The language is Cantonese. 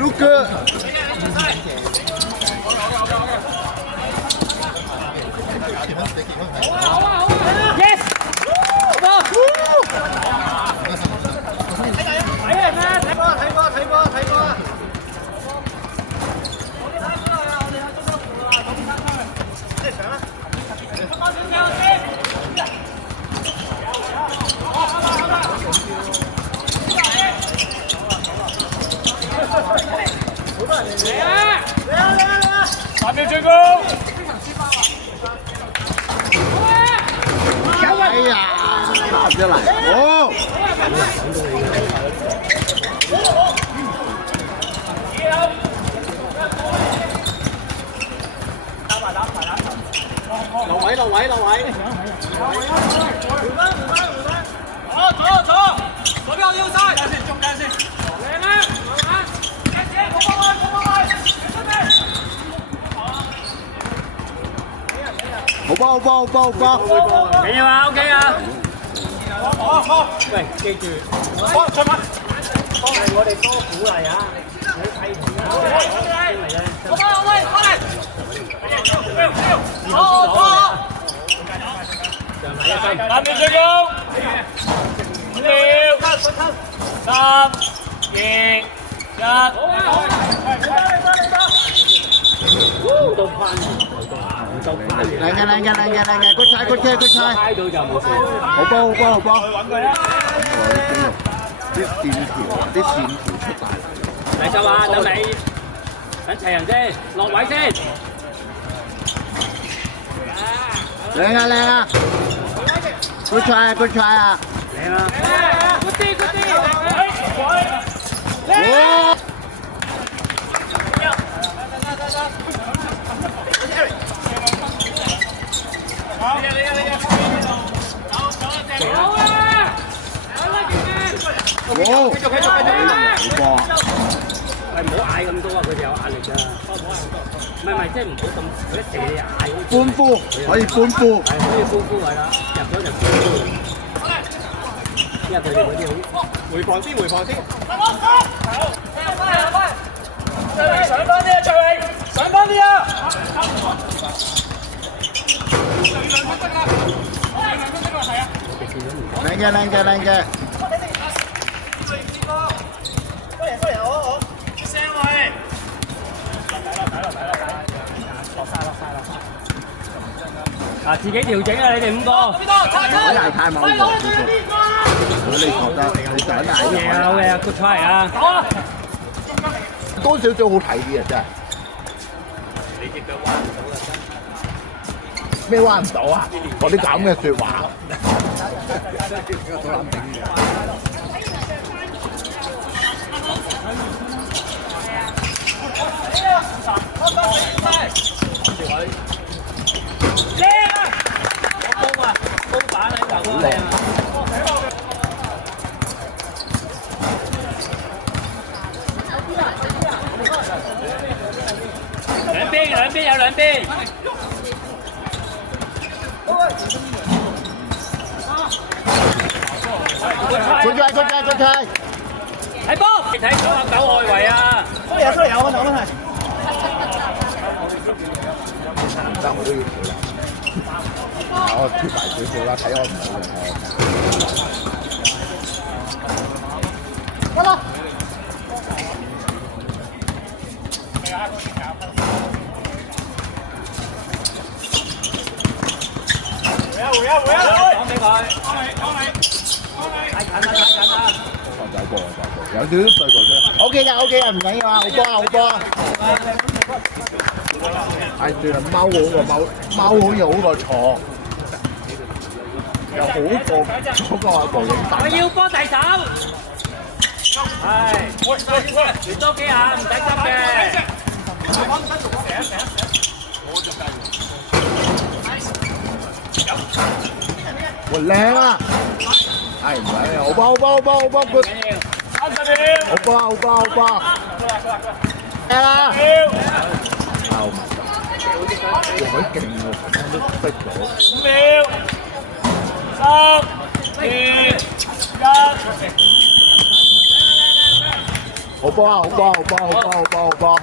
Luke。Yes！好波！睇人啊！睇波！睇波！睇波！睇波！嚟啊！嚟啊！嚟啊！嚟啊！3秒進攻！哎呀，打唔出嚟，哦！落位，落位，落位！左邊右晒，中間先，靚啦，好波，好波，好波，好波！緊要啊 ，OK 啊！喂，記住，出發！係我哋多鼓勵啊！你睇唔到啊？嚟啊！好威，好嚟！3秒進攻，5秒，3、2、1，唔到翻，唔到翻。靚嘅，靚嘅，靚嘅，靚嘅，good try，good try，good try。猜到就冇事。好波，好波，好波。啲線條出晒嚟。嚟就話等你，等齊人先，落位先。靚啊，靚啊！good try，good try 啊！靚啊！good 啲，good 啲。哇！繼續，好波！喂，唔好嗌咁多啊！佢哋有壓力㗎。唔係，即係唔好咁佢一射你嗌。歡呼，可以歡呼。係可以歡呼係啦，入咗就歡呼。因為佢哋嗰啲好回防先，回防先。上翻啲啊，徐榮！上翻啲啊！靚嘅，靚嘅，靚嘅。嗱，自己調整啊！你哋5個。海泥太猛咗，你覺得？你想大啲？嘢啊，好嘅 ，good try 啊！好啊！多少少好睇啲啊，真係。你隻腳彎唔到啦，真。咩彎唔到啊？我啲咁嘅説話。靚啊！有高啊，高板喺度啊！兩邊有兩邊。good try。睇波，你睇咗阿9外圍啊！出嚟有啊，有問題。唔得，我都要跳啦。我脫埋少少啦，睇我唔到嘅。得啦。回啊！講俾佢。太近啦！大波，有少少細個啫。OK 嘅，唔緊要啊，好波啊！係算係貓好似好過坐，又好過嗰個無影帶。我要波第手。係，傳多幾下，唔使急嘅。喂，靚啊！係唔使啊？好波，good！30秒。好波！靚啊！佢勁喎，頭先都逼咗。5秒。3、2、1。好波啊！好波！好波！好波！好波！好波！